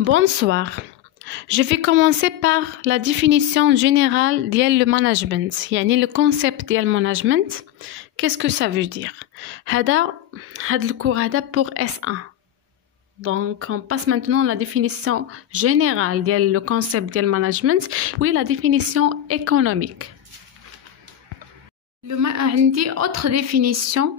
Bonsoir. Je vais commencer par la définition générale du management. يعني le concept du management. Qu'est-ce que ça veut dire? هذا le cours هذا pour S1. Donc, on passe maintenant à la définition générale du concept du management, puis la définition économique. عندي autre définition.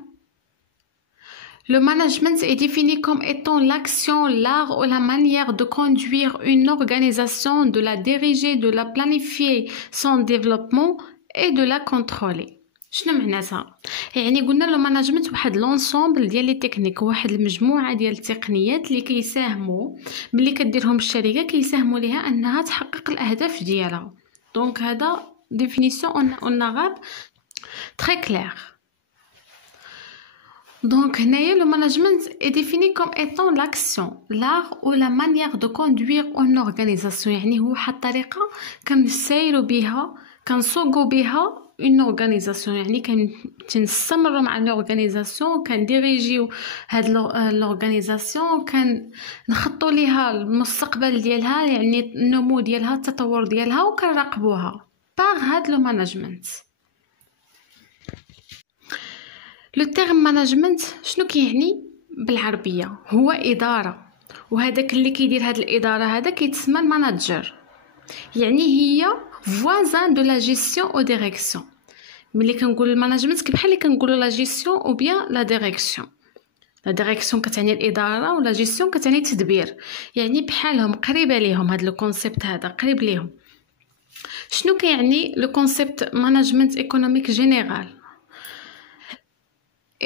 Le management est défini comme étant l'action, l'art ou la manière de conduire une organisation, de la diriger, de la planifier son développement et de la contrôler. شنو معناتها؟ يعني قلنا لو مانجمنت واحد لونسومبل ديال لي تكنيك، واحد المجموعه ديال التقنيات اللي كيساهموا ملي كديرهم الشركه كيساهموا ليها انها تحقق الاهداف ديالها. دونك هذا ديفينيسيون اون arabe très clair. Donc, le management est défini comme étant l'action, l'art ou la manière de conduire une organisation. يعني هو واحد الطريقة كنسايروا بها كنسوقوا بها une organisation. يعني كنستمروا مع l'organisation كنديريجيو هاد l'organisation كنخطوا ليها المستقبل ديالها، يعني النمو ديالها التطور ديالها وكنراقبوها par هاد le management. لو تيرم مانجمنت شنو كيعني بالعربيه؟ هو اداره، وهذاك اللي كيدير هاد الاداره هذا كيتسمى الماناجر. يعني هي فوازان دو لا جيستيون او ديريكسيون. ملي كنقول المانجمنت بحال اللي كنقولوا لا جيستيون او بيان لا ديريكسيون. لا ديريكسيون كتعني الاداره ولا جيستيون كتعني التدبير، يعني بحالهم قريبه ليهم هاد لو كونسيبت هذا قريب ليهم. شنو كيعني لو كونسيبت مانجمنت ايكونوميك جينيرال؟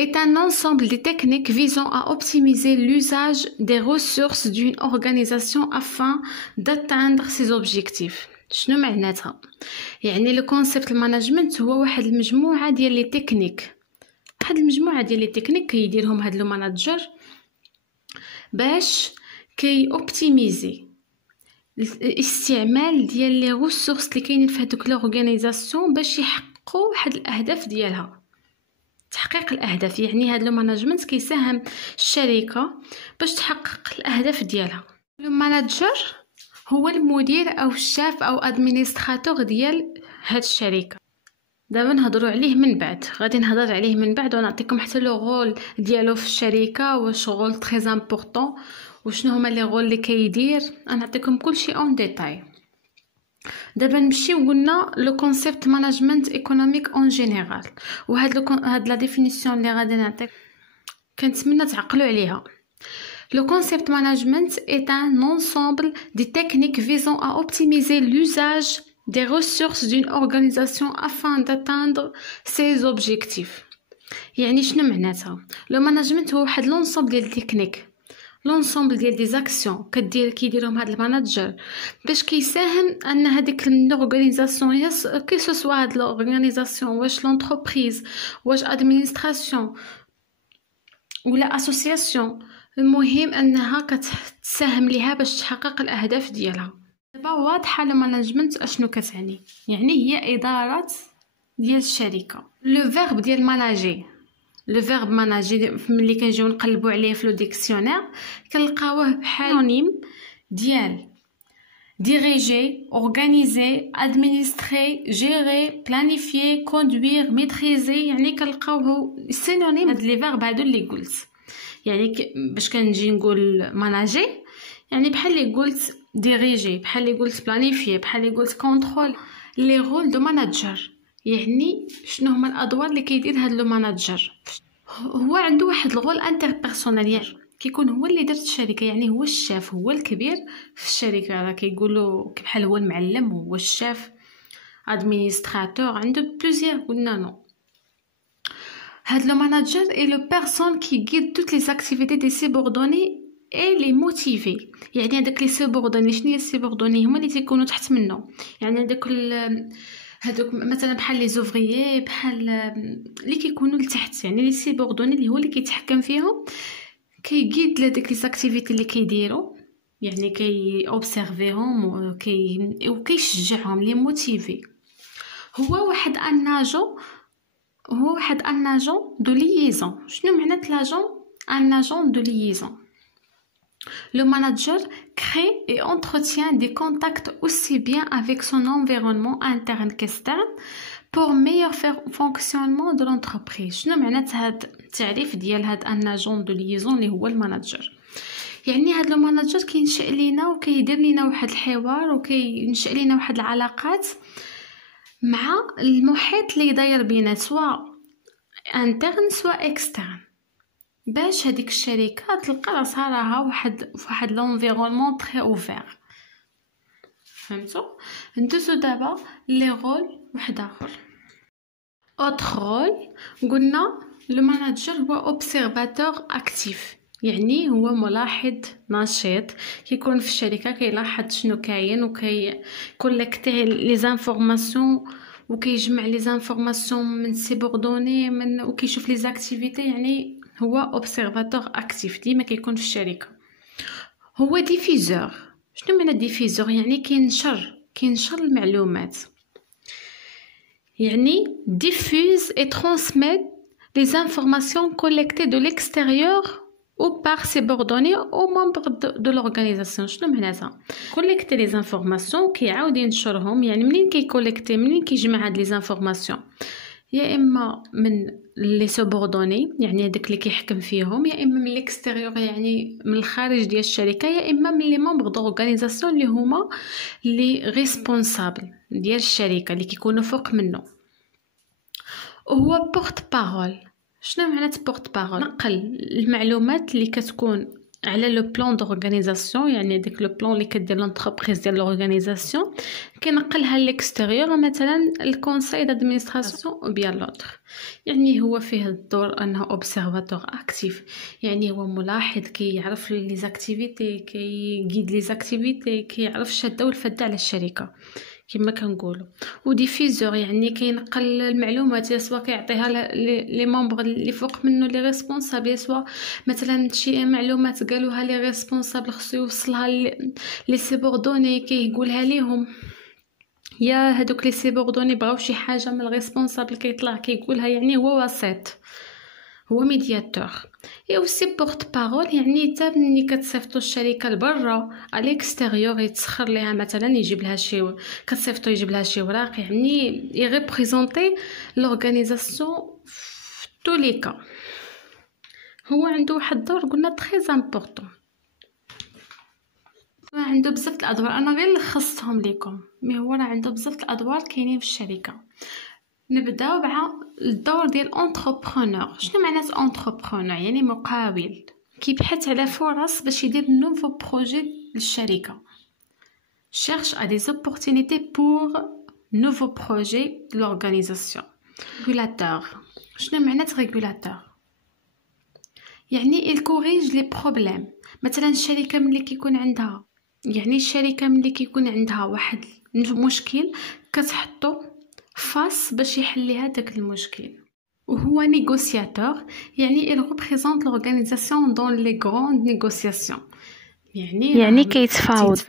est un ensemble de techniques visant à optimiser l'usage des ressources d'une organisation afin d'atteindre ses objectifs. شنو معناتها؟ يعني لو كونسيبت المانجمنت هو واحد المجموعه ديال لي تكنيك، واحد المجموعه ديال لي تكنيك كيديرهم هاد لو ماناجر باش كي اوبتيميزي الاستعمال ديال لي ريسورس اللي كاينين في هذوك لورغانيزاسيون باش يحققوا واحد الاهداف ديالها. تحقيق الاهداف يعني هذا لو مانجمنت كيساهم الشركه باش تحقق الاهداف ديالها. لو ماناجر هو المدير او الشاف او ادمينستراتور ديال هاد الشركه. دابا نهضروا عليه من بعد، غادي نهضر عليه من بعد ونعطيكم حتى لو رول ديالو في الشركه، واش رول تري امبورطون وشنو هما لي رول اللي كيدير. نعطيكم كلشي اون ديتاي. دابا نمشيو قلنا لو كونسيبت مانجمنت ايكونوميك اون جينيرال، وهاد لا ديفينيسيون اللي غادي نعطيك كنتمنى تعقلوا عليها. Le concept management est un ensemble de techniques visant à optimiser l'usage des ressources d'une organisation afin d'atteindre ses objectifs. يعني شنو معناتها؟ لو مانجمنت هو واحد لونسومبل ديال التكنيك، لونسومبل ديال دي زاكسيون كيديرهم هاد الماناجر باش كيساهم ان هذيك لورغانيزاسيون كي سو هاد لورغانيزاسيون واش لونتربريز واش ادمينستراسيون ولا اسوسياسيون، المهم انها كتساهم ليها باش تحقق الاهداف ديالها. دابا واضحه المانجمنت اشنو كتعني؟ يعني هي اداره ديال الشركه. لو فيرب ديال ماناجي، لو فيرب ماناجي ملي كنجيو نقلبوا عليه في لو ديكسيونير كنلقاوه بحال ديال diriger, organiser, administrer, gérer, planifier, conduire, maîtriser. يعني كنلقاوه سينونيم هاد لي فيرب هادو اللي قلت. يعني باش كنجي نقول ماناجي يعني بحال اللي قلت ديريجي، بحال اللي قلت بلانيفي، بحال اللي قلت كونترول. لي رول دو ماناجر يعني شنو هما الادوار اللي كيدير هاد لو ماناجر؟ هو عنده واحد الرول انتر بيرسونيل، كيكون هو اللي درت الشركه، يعني هو الشاف، هو الكبير في الشركه. راه كيقولوا بحال هو المعلم، هو الشاف، ادمينستراتور، عنده بلوزيير. قلنا نو. هاد لو ماناجر اي لو بيرسون كي غيد توت لي اكتيفيتي دي سيبوردوني اي لي موتيفي. يعني هذاك لي سيبوردوني شنو هي السيبوردوني؟ هما اللي تيكونوا تحت منه، يعني هذوك مثلا بحال لي زوفريي، بحال اللي كيكونوا لتحت، يعني لي سيبوردوني اللي هو اللي كيتحكم فيهم، كيغيد لهاديك لي اكتيفيتي اللي كيديروا، يعني كي اوبسيرفيهم وكيشجعهم لي موتيفي. هو واحد ان اجون دو ليزون. شنو معنات لاجون؟ ان اجون دو ليزون. Le manager crée et entretient des contacts aussi bien avec son environnement interne qu'externe pour meilleur fonctionnement de l'entreprise. شنو معنات هاد التعريف ديال هاد ان اجون دو ليزون اللي هو الماناجر؟ يعني هاد الماناجر كينشأ لينا وكيدير لينا واحد الحوار وكينشأ لينا واحد العلاقات مع المحيط اللي داير بينا، سواء انترن سواء اكسترن، باش هذيك الشركه تلقى راسها راها واحد لونفيرونمون تري اوفير. فهمتوا؟ ندوزو دابا لي رول واحد اخر. اوتر رول قلنا لو ماناجر هو اوبسيرفاتور اكتيف، يعني هو ملاحظ نشيط كيكون في الشركه، كيلاحظ شنو كاين وكيكوليكتي لي زانفورماسيون وكيجمع لي زانفورماسيون من سيبوردوني وكيشوف لي زاكتيفيتي، يعني هو اوبسيرفاتور اكتيف ديما كيكون في الشركه. هو ديفيزور. شنو معنى ديفيزور؟ يعني كينشر المعلومات، يعني diffuse et transmet les informations collectées de l'extérieur ou par subordonnés aux membres de l'organisation. شنو معناتها؟ collecter les informations كيعاود ينشرهم، يعني منين كيكوليكتي، منين كيجمع هاد لي زانفورماسيون، يا اما من لي سوبوردوني يعني هذاك اللي كيحكم فيهم، يا اما من الاكستيريور يعني من الخارج ديال الشركه، يا اما من لي ممبر دورغانيزاسيون اللي هما لي ريسبونسابل ديال الشركه اللي كيكونوا فوق منه. هو بورت بارول. شنو معنات بورت بارول؟ نقل المعلومات اللي كتكون على لو بلان دورغانيزاسيون، يعني ديك لو بلان اللي كدير لونتربريز ديال لورغانيزاسيون كينقلها ليكستيريور، مثلا الكونساي دادمينستراسيون او بيان لوتر. يعني هو فيه الدور انه اوبسيرفاتور اكتيف، يعني هو ملاحظ، كيعرف لي زاكتيفيتي، كيغيد لي زاكتيفيتي، كيعرف الشاده والفده على الشركه كما كنقولوا. وديفيزور يعني كينقل المعلومات، سواء كيعطيها لي ممبر اللي فوق منه لي ريسبونسابل، سواء مثلا شي معلومات قالوها لي ريسبونسابل خصو يوصلها لي سيبوردوني كيقولها ليهم، يا هذوك لي سيبوردوني بغاو شي حاجه من الريسبونسابل كيطلع كيقولها، يعني هو وسيط، هو ميدياتور. اي اوسي بورت بارول، يعني حتى ملي كتصيفطوا الشركه لبرا على الاكستيريور يتسخر ليها، مثلا يجيب لها شي كتصيفطوا يجيب لها شي وراق، يعني يريبريزونتي لورغانيزاسيون في توليكا. هو عنده واحد الدور قلنا تري امبورطون، عنده بزاف الادوار، انا غير لخصتهم لكم، مي هو راه عنده بزاف الادوار كاينين في الشركه. نبداو مع الدور ديال انتربرونور. شنو معنات انتربرونور؟ يعني مقاول كيبحث على فرص باش يدير نوفو بروجي للشركه، cherche à des opportunités pour nouveaux projets de l'organisation. Régulateur. شنو معنات ريغولاتور؟ يعني il corrige les problèmes. مثلا الشركه ملي كيكون عندها، يعني الشركه ملي كيكون عندها واحد مشكل كتحطو فاس باش يحل لها داك المشكل. وهو نيغوسياتور، يعني il représente l'organisation dans les grandes négociations، يعني كيتفاوض